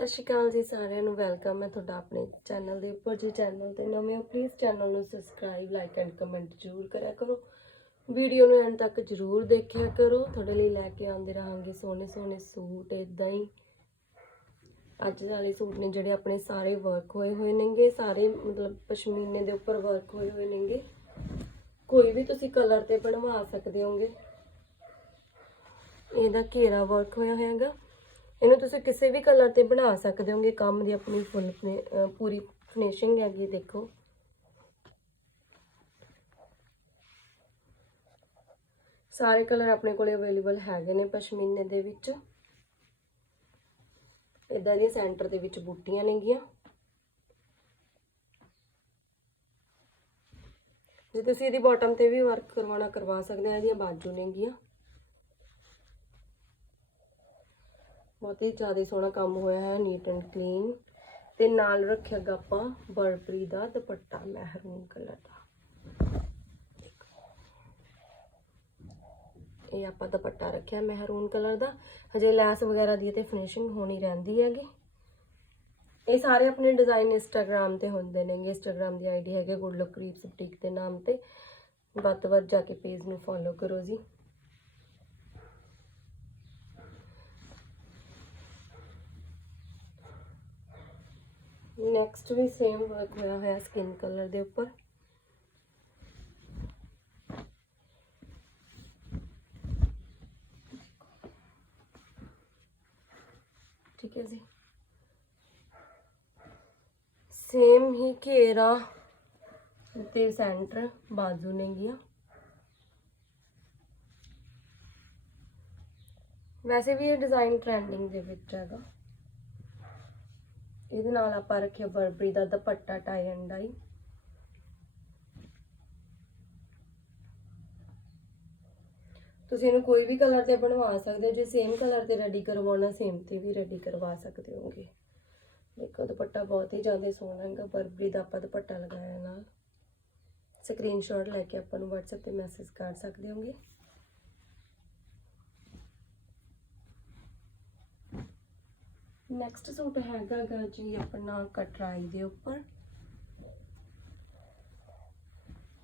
ਸਤਿ ਸ਼੍ਰੀ ਅਕਾਲ ਜੀ ਸਾਰਿਆਂ ਨੂੰ ਵੈਲਕਮ ਹੈ ਤੁਹਾਡਾ ਆਪਣੇ ਚੈਨਲ ਦੇ ਉੱਪਰ ਜੇ ਚੈਨਲ ਤੇ ਨਵੇਂ ਹੋ। ਪਲੀਜ਼ ਚੈਨਲ ਨੂੰ ਸਬਸਕ੍ਰਾਈਬ ਲਾਈਕ ਐਂਡ ਕਮੈਂਟ ਜ਼ਰੂਰ ਕਰਿਆ ਕਰੋ। ਵੀਡੀਓ ਨੂੰ ਐਂਡ ਤੱਕ ਜ਼ਰੂਰ ਦੇਖਿਆ ਕਰੋ। ਤੁਹਾਡੇ ਲਈ ਲੈ ਕੇ ਆਉਂਦੇ ਰਹਾਂਗੇ ਸੋਹਣੇ ਸੋਹਣੇ ਸੂਟ ਇਦਾਂ ਹੀ। ਅੱਜ ਵਾਲੇ ਸੂਟ ਨੇ ਜਿਹੜੇ ਆਪਣੇ ਸਾਰੇ ਵਰਕ ਹੋਏ ਹੋਏ ਨੇਗੇ, ਸਾਰੇ ਮਤਲਬ ਪਸ਼ਮੀਨੇ ਦੇ ਉੱਪਰ ਵਰਕ ਹੋਏ ਹੋਏ ਨੇਗੇ। ਕੋਈ ਵੀ ਤੁਸੀਂ ਕਲਰ ਤੇ ਬਣਵਾ ਸਕਦੇ ਹੋਗੇ। ਇਹਦਾ ਘੇਰਾ ਵਰਕ ਹੋਇਆ ਹੋਇਆਗਾ। ਇਹਨੂੰ ਤੁਸੀਂ ਕਿਸੇ ਵੀ ਕਲਰ ਤੇ ਬਣਾ ਸਕਦੇ ਹੋਗੇ, ਕੰਮ ਦੀ ਆਪਣੀ ਫੁੱਲ ਪੂਰੀ ਫਿਨਿਸ਼ਿੰਗ ਹੈਗੀ ਦੇਖੋ। ਸਾਰੇ ਕਲਰ ਆਪਣੇ ਕੋਲੇ ਅਵੇਲੇਬਲ ਹੈਗੇ ਨੇ ਪਸ਼ਮੀਨੇ ਦੇ ਵਿੱਚ। ਇਦਾਂ ਦੀਆਂ ਸੈਂਟਰ ਦੇ ਵਿੱਚ ਬੂਟੀਆਂ ਨੇਗੀਆਂ। ਜੇ ਤੁਸੀਂ ਇਹਦੀ ਬਾਟਮ ਤੇ ਵੀ ਵਰਕ ਕਰਵਾਉਣਾ, ਕਰਵਾ ਸਕਦੇ ਆ ਇਹਦੀਆਂ ਬਾਜੂ ਨੇਗੀਆਂ। ਬਹੁਤ ਹੀ ਜ਼ਿਆਦਾ ਸੋਹਣਾ ਕੰਮ ਹੋਇਆ ਹੈ ਨੀਟ ਐਂਡ ਕਲੀਨ ਤੇ ਨਾਲ ਰੱਖਿਆ ਗਾ ਆਪਾਂ ਬਰਬਰੀ ਦਾ ਦੁਪੱਟਾ, ਮਹਿਰੂਨ ਕਲਰ ਦਾ। ਇਹ ਆਪਾਂ ਦੁਪੱਟਾ ਰੱਖਿਆ ਮਹਿਰੂਨ ਕਲਰ ਦਾ। ਹਜੇ ਲੈਸ ਵਗੈਰਾ ਦੀ ਤੇ ਫਿਨਿਸ਼ਿੰਗ ਹੋਣੀ ਰਹਿੰਦੀ ਹੈਗੀ। ਇਹ ਸਾਰੇ ਆਪਣੇ ਡਿਜ਼ਾਈਨ ਇੰਸਟਾਗ੍ਰam ਤੇ ਹੁੰਦੇ ਨੇਗੇ। ਇੰਸਟਾਗ੍ਰam ਦੀ ਆਈਡੀ ਹੈਗੇ ਗੁੱਡ ਲੁੱਕ ਕਰੀਪਸ ਬੁਟੀਕ ਦੇ ਨਾਮ ਤੇ। ਵੱਧ ਤੋਂ ਵੱਧ ਜਾ ਕੇ ਪੇਜ ਨੂੰ ਫੋਲੋ ਕਰੋ ਜੀ। ਨੈਕਸਟ ਵੀ ਸੇਮ ਵਰਕ ਹੋਇਆ ਹੋਇਆ ਸਕਿਨ ਕਲਰ ਦੇ ਉੱਪਰ। ਠੀਕ ਹੈ ਜੀ। ਸੇਮ ਹੀ ਘੇਰਾ ਤੇ ਸੈਂਟਰ ਬਾਜ਼ੂ ਨੇ ਗਿਆ। ਵੈਸੇ ਵੀ ਇਹ ਡਿਜ਼ਾਈਨ ਟ੍ਰੈਂਡਿੰਗ ਦੇ ਵਿੱਚ ਹੈਗਾ। ਇਹਦੇ ਨਾਲ ਆਪਾਂ ਰੱਖਿਆ ਬਰਬਰੀ ਦਾ ਦੁਪੱਟਾ ਟਾਈ ਐਂਡ ਡਾਈ ਤੁਸੀਂ ਇਹਨੂੰ ਕੋਈ ਵੀ ਕਲਰ ਤੇ ਬਣਵਾ ਸਕਦੇ ਹੋ, ਜੇ ਸੇਮ ਕਲਰ ਤੇ ਰੈਡੀ ਕਰਵਾਉਣਾ ਸੇਮ ਤੇ ਵੀ ਰੈਡੀ ਕਰਵਾ ਸਕਦੇ ਹੋਗੇ। ਦੇਖੋ, ਦੁਪੱਟਾ ਬਹੁਤ ਹੀ ਜ਼ਿਆਦਾ ਸੋਹਣਾ ਹੈਗਾ ਬਰਬਰੀ ਦਾ ਆਪਾਂ ਦੁਪੱਟਾ ਲਗਾਇਆ ਨਾਲ। ਸਕਰੀਨਸ਼ਾਟ ਲੈ ਕੇ ਆਪਾਂ ਨੂੰ WhatsApp ਤੇ ਮੈਸੇਜ ਕਰ ਸਕਦੇ ਹੋਗੇ। ਨੈਕਸਟ ਸੂਟ ਹੈਗਾ ਗਾ ਜੀ ਆਪਣਾ ਕਟਰਾਈ ਦੇ ਉੱਪਰ।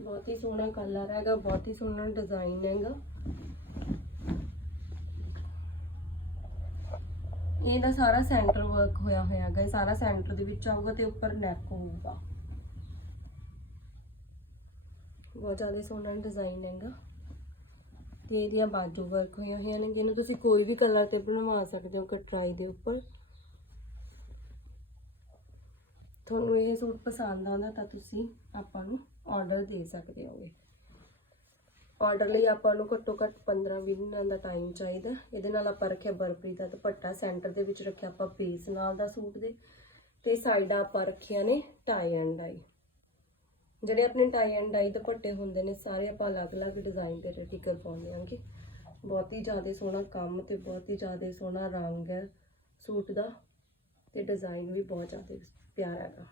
ਬਹੁਤ ਹੀ ਸੋਹਣਾ ਕਲਰ ਹੈਗਾ, ਬਹੁਤ ਹੀ ਸੋਹਣਾ ਡਿਜ਼ਾਈਨ ਹੈਗਾ। ਇਹਦਾ ਸਾਰਾ ਸੈਂਟਰ ਵਰਕ ਹੋਇਆ ਹੋਇਆ ਹੈਗਾ ਇਹ ਸਾਰਾ ਸੈਂਟਰ ਦੇ ਵਿੱਚ ਆਊਗਾ ਤੇ ਉੱਪਰ ਨੈਕ ਹੋਊਗਾ। ਬਹੁਤ ਜ਼ਿਆਦਾ ਸੋਹਣਾ ਡਿਜ਼ਾਈਨ ਹੈਗਾ। ਤੇ ਇਹਦੀਆਂ ਬਾਜੂ ਵਰਕ ਹੋਈਆਂ ਹੋਈਆਂ ਨੇ, ਜਿਹਨੂੰ ਤੁਸੀਂ ਕੋਈ ਵੀ ਕਲਰ ਤੇ ਬਣਵਾ ਸਕਦੇ ਹੋ ਕਟਰਾਈ ਦੇ ਉੱਪਰ। ਤੁਹਾਨੂੰ ਇਹ ਸੂਟ ਪਸੰਦ ਆਉਂਦਾ ਤਾਂ ਤੁਸੀਂ ਆਪਾਂ ਨੂੰ ਆਰਡਰ ਦੇ ਸਕਦੇ ਹੋਗੇ। ਆਰਡਰ ਲਈ ਆਪਾਂ ਨੂੰ ਘੱਟੋ ਘੱਟ 15-20 ਦਿਨਾਂ ਦਾ ਟਾਈਮ ਚਾਹੀਦਾ। ਇਹਦੇ ਨਾਲ ਆਪਾਂ ਰੱਖਿਆ ਬਰਬਰੀ ਦਾ ਦੁਪੱਟਾ ਸੈਂਟਰ ਦੇ ਵਿੱਚ ਰੱਖਿਆ ਆਪਾਂ ਪੀਸ ਨਾਲ ਦਾ ਸੂਟ ਦੇ ਤੇ ਸਾਈਡਾਂ ਆਪਾਂ ਰੱਖੀਆਂ ਨੇ ਟਾਈ ਐਂਡ ਡਾਈ ਜਿਹੜੇ ਆਪਣੇ ਟਾਈ ਐਂਡ ਡਾਈ ਦੁਪੱਟੇ ਹੁੰਦੇ ਨੇ, ਸਾਰੇ ਆਪਾਂ ਅਲੱਗ-ਅਲੱਗ ਡਿਜ਼ਾਈਨ ਦੇ ਰੈਡੀ ਕਰਵਾਉਂਦੇ ਆਂਗੇ ਬਹੁਤ ਹੀ ਜ਼ਿਆਦਾ ਸੋਹਣਾ ਕੰਮ ਤੇ ਬਹੁਤ ਹੀ ਜ਼ਿਆਦਾ ਸੋਹਣਾ ਰੰਗ ਹੈ ਸੂਟ ਦਾ ਤੇ ਡਿਜ਼ਾਈਨ ਵੀ ਬਹੁਤ ਜ਼ਿਆਦਾ ਪਿਆਰਾ ਹੈਗਾ।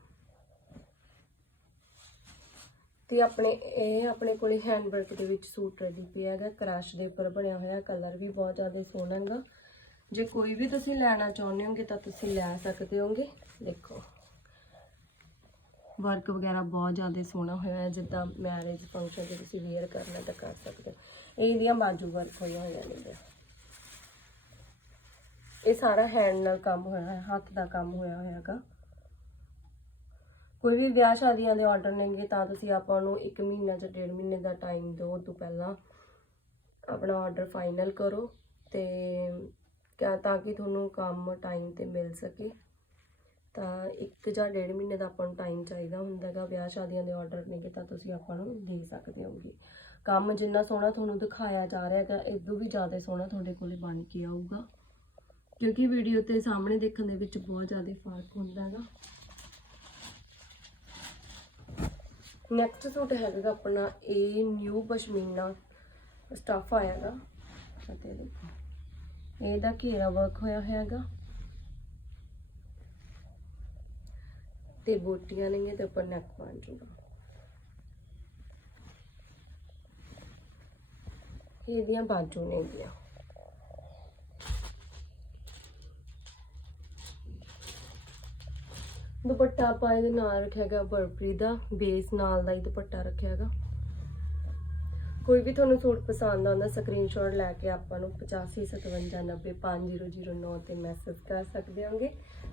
ਤੇ ਆਪਣੇ, ਇਹ ਆਪਣੇ ਕੋਲੇ ਹੈਂਡ ਵਰਕ ਦੇ ਵਿੱਚ ਸੂਟ ਰੈਡੀ ਪਿਆ ਹੈਗਾ, ਕ੍ਰਸ਼ ਦੇ ਉੱਪਰ ਬਣਿਆ ਹੋਇਆ ਕਲਰ ਵੀ ਬਹੁਤ ਜ਼ਿਆਦਾ ਸੋਹਣਾ ਹੈਗਾ। ਜੇ ਕੋਈ ਵੀ ਤੁਸੀਂ ਲੈਣਾ ਚਾਹੁੰਦੇ ਹੋਗੇ ਤਾਂ ਤੁਸੀਂ ਲੈ ਸਕਦੇ ਹੋਗੇ। ਦੇਖੋ ਵਰਕ ਵਗੈਰਾ ਬਹੁਤ ਜ਼ਿਆਦਾ ਸੋਹਣਾ ਹੋਇਆ ਹੈ, ਜਿੱਦਾਂ ਮੈਰਿਜ ਫੰਕਸ਼ਨ ਤੇ ਤੁਸੀਂ ਵੇਅਰ ਕਰਨਾ ਤਾਂ ਕਰ ਸਕਦੇ ਹੋ। ਇਹ ਇਹਦੀਆਂ ਬਾਜੂ ਵਰਕ ਹੋਈਆਂ ਹੋਈਆਂ ਨੇ ਇਹ ਸਾਰਾ ਹੈਂਡ ਨਾਲ ਕੰਮ ਹੋਇਆ ਹੈ ਹੱਥ ਦਾ ਕੰਮ ਹੋਇਆ ਹੋਇਆ ਹੈਗਾ। ਕੋਈ ਵੀ ਵਿਆਹ ਸ਼ਾਦੀਆਂ ਦੇ ਆਰਡਰ ਨੇਗੇ ਤਾਂ ਤੁਸੀਂ ਆਪਾਂ ਨੂੰ 1 ਮਹੀਨਾ ਜਾਂ 1.5 ਮਹੀਨੇ ਦਾ ਟਾਈਮ ਦਿਓ ਤੋਂ ਪਹਿਲਾਂ ਆਪਣਾ ਆਰਡਰ ਫਾਈਨਲ ਕਰੋ ਤੇ ਕਿਆ ਤਾਂ ਕਿ ਤੁਹਾਨੂੰ ਕੰਮ ਟਾਈਮ ਤੇ ਮਿਲ ਸਕੇ। ਤਾਂ ਇੱਕ ਜਾਂ 1.5 ਮਹੀਨੇ ਦਾ ਆਪਾਂ ਨੂੰ ਟਾਈਮ ਚਾਹੀਦਾ ਹੁੰਦਾ ਹੈਗਾ, ਵਿਆਹ ਸ਼ਾਦੀਆਂ ਦੇ ਆਰਡਰ ਨੇਗੇ ਤਾਂ ਤੁਸੀਂ ਆਪਾਂ ਨੂੰ ਦੇ ਸਕਦੇ ਹੋਗੇ। ਕੰਮ ਜਿੰਨਾ ਸੋਹਣਾ ਤੁਹਾਨੂੰ ਦਿਖਾਇਆ ਜਾ ਰਿਹਾ ਹੈਗਾ ਇਦੋਂ ਵੀ ਜ਼ਿਆਦਾ ਸੋਹਣਾ ਤੁਹਾਡੇ ਕੋਲੇ ਬਣ ਕੇ ਆਊਗਾ। ਕਿਉਂਕਿ ਵੀਡੀਓ ਤੇ ਸਾਹਮਣੇ ਦੇਖਣ ਦੇ ਵਿੱਚ ਬਹੁਤ ਜ਼ਿਆਦਾ ਫ਼ਰਕ ਹੁੰਦਾ ਹੈਗਾ। ਨੈਕਸਟ ਸੂਟ ਹੈਗਾ ਆਪਣਾ, ਇਹ ਨਿਊ ਪਸ਼ਮੀਨਾ ਸਟਫ ਆਇਆਗਾ ਅਤੇ ਦੇਖੋ ਇਹਦਾ ਘੇਰਾ ਵਰਕ ਹੋਇਆ ਹੋਇਆਗਾ ਤੇ ਬੋਟੀਆਂ ਨੇਗੇ ਤੇ ਉੱਪਰ ਨੈਕ ਬਣ ਜੂਗਾ ਇਹਦੀਆਂ ਬਾਜੂ ਨੇਗੀਆਂ ਦੁਪੱਟਾ ਆਪਾਂ ਇਹਦੇ ਨਾਲ ਰੱਖਿਆ ਹੈਗਾ ਬਰਬਰੀ ਦਾ ਬੇਸ ਨਾਲ ਦਾ ਹੀ ਦੁਪੱਟਾ ਰੱਖਿਆ ਹੈਗਾ। ਕੋਈ ਵੀ ਤੁਹਾਨੂੰ ਸੂਟ ਪਸੰਦ ਆਉਂਦਾ ਸਕਰੀਨਸ਼ਾਟ ਲੈ ਕੇ ਆਪਾਂ ਨੂੰ 8557905009 ਤੇ ਮੈਸੇਜ ਕਰ ਸਕਦੇ ਹੋਗੇ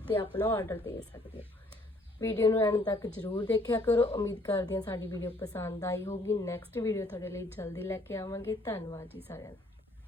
ਤੇ ਆਪਣਾ ਆਰਡਰ ਦੇ ਸਕਦੇ ਹੋ। ਵੀਡੀਓ ਨੂੰ ਐਂਡ ਤੱਕ ਜਰੂਰ ਦੇਖਿਆ ਕਰੋ। ਉਮੀਦ ਕਰਦੇ ਹਾਂ ਸਾਡੀ ਵੀਡੀਓ ਪਸੰਦ ਆਈ ਹੋਊਗੀ। ਨੈਕਸਟ ਵੀਡੀਓ ਤੁਹਾਡੇ ਲਈ ਜਲਦੀ ਲੈ ਕੇ ਆਵਾਂਗੇ। ਧੰਨਵਾਦ ਜੀ ਸਾਰਿਆਂ ਦਾ।